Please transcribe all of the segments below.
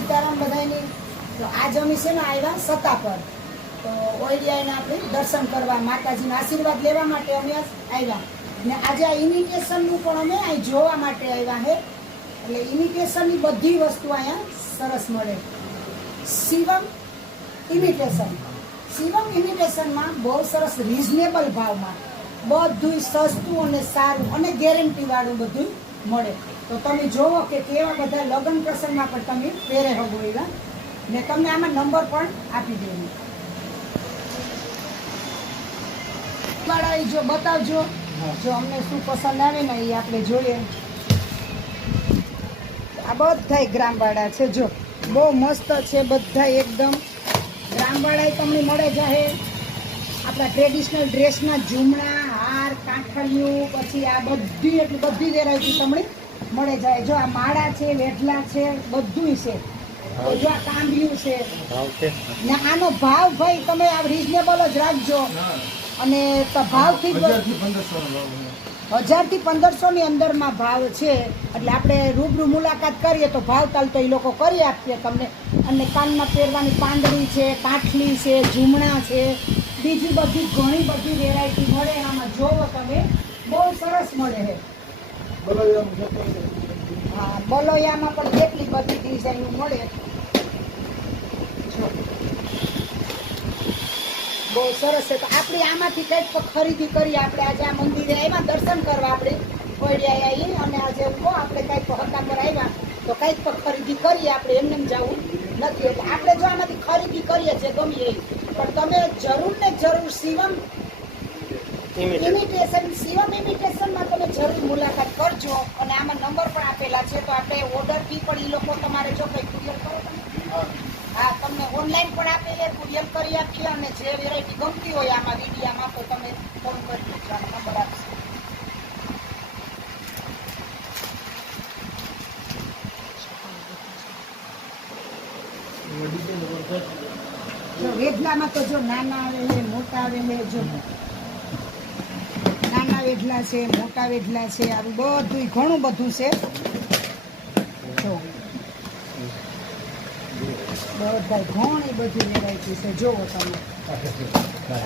સીતારામ બધાની તો આજ અમે છે ને આવ્યા સત્તા પર. તો ઓઈડિયાને આપણે દર્શન કરવા, માતાજીના આશીર્વાદ લેવા માટે અમે આવ્યા ને આજે આ ઇમિટેશનનું પણ અમે અહીં જોવા માટે આવ્યા છે એટલે ઇમિટેશનની બધી વસ્તુ અહીંયા સરસ મળે. શિવમ ઇમિટેશન શિવમ ઇમિટેશનમાં બહુ સરસ રિઝનેબલ ભાવમાં બધું સસ્તું અને સારું અને ગેરંટીવાળું બધું મળે. તો તમે જોવો કે કેવા બધા લગ્ન પ્રસંગમાં પણ તમે પહેરે હગો એવા ને તમને આમાં નંબર પણ આપી દેવું વાળા જો બતાવજો. જો અમને શું પસંદ આવે ને એ આપણે જોઈએ. આ બધા ગ્રામવાળા છે જો. બહુ મસ્ત છે બધા એકદમ. ગ્રામવાળા તમને મળે જાહે. આપણા ટ્રેડિશનલ ડ્રેસના ઝૂમણા કાંઠલિયું પછી આ બધી એટલી બધી વેરાયટી તમને મળે જાય જો આ માળા છે વેઢલા છે બધું છે. જો આ કાંબિયું છે. ને આનો ભાવ ભાઈ તમે આ રિઝનેબલ જ રાખજો. અને તો ભાવથી જ હજારથી પંદરસો ની અંદરમાં ભાવ છે. એટલે આપણે રૂબરૂ મુલાકાત કરીએ તો ભાવ તાલ તો એ લોકો કરી આપીએ તમને. અને કાનમાં પહેરવાની પાંદડી છે કાઠલી છે ઝૂમણા છે. બીજી બધી ઘણી બધી વેરાયટી મળે આમાં જોવો તમે બહુ સરસ મળે છે. હા બલોયામાં પણ કેટલી બધી ડિઝાઇન મળે. જો. બહુ સરસ છે. તો આપણે આમાંથી કંઈક ખરીદી કરીએ આપણે આજે આ મંદિરે આવ્યા દર્શન કરવા આપણે. ઓડિયા આવીએ અને આજે કહો આપણે કંઈક હતા હક્કા પર આવ્યા તો કંઈક ખરીદી કરીએ આપણે એમને એમ જવું. નથી એટલે આપણે જો આમાંથી ખરીદી કરીએ છીએ ગમીએ પણ તમે જરૂર ને જરૂર શિવમ ઇમિટેશન શિવમ ઇમિટેશનમાં તમે જરૂર મુલાકાત કરજો અને આમાં નંબર પણ આપેલા છે. તો આપણે ઓર્ડર ફી પણ એ લોકો તમારે જો કંઈ કુરિયર કરો તમે. હા. તમને ઓનલાઈન પણ આપેલે કુરિયર કરી આપીએ અને જે વેરાયટી ગમતી હોય આમાં વિડીયામાં તો તમે ફોન કરી દેજો નંબર આપશે. જો વેઢલામાં તો જો નાના આવે છે મોટા આવે છે જો નાના વેઢલા છે, મોટા વેઢલા છે, આવું બધું ઘણું બધું છે. જો બધા ઘણી બધી વેરાયટી છે. જોવો તમે.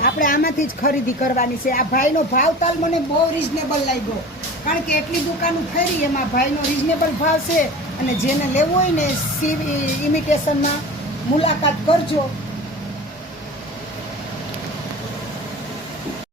આપણે આમાંથી જ ખરીદી કરવાની છે. આ ભાઈનો ભાવ તાલ મને બહુ રિઝનેબલ લાગ્યો. કારણ કે એટલી દુકાનો ફેરી એમાં ભાઈનો રિઝનેબલ ભાવ છે. અને જેને લેવું હોય ને સી ઇમિટેશનમાં મુલાકાત કરજો.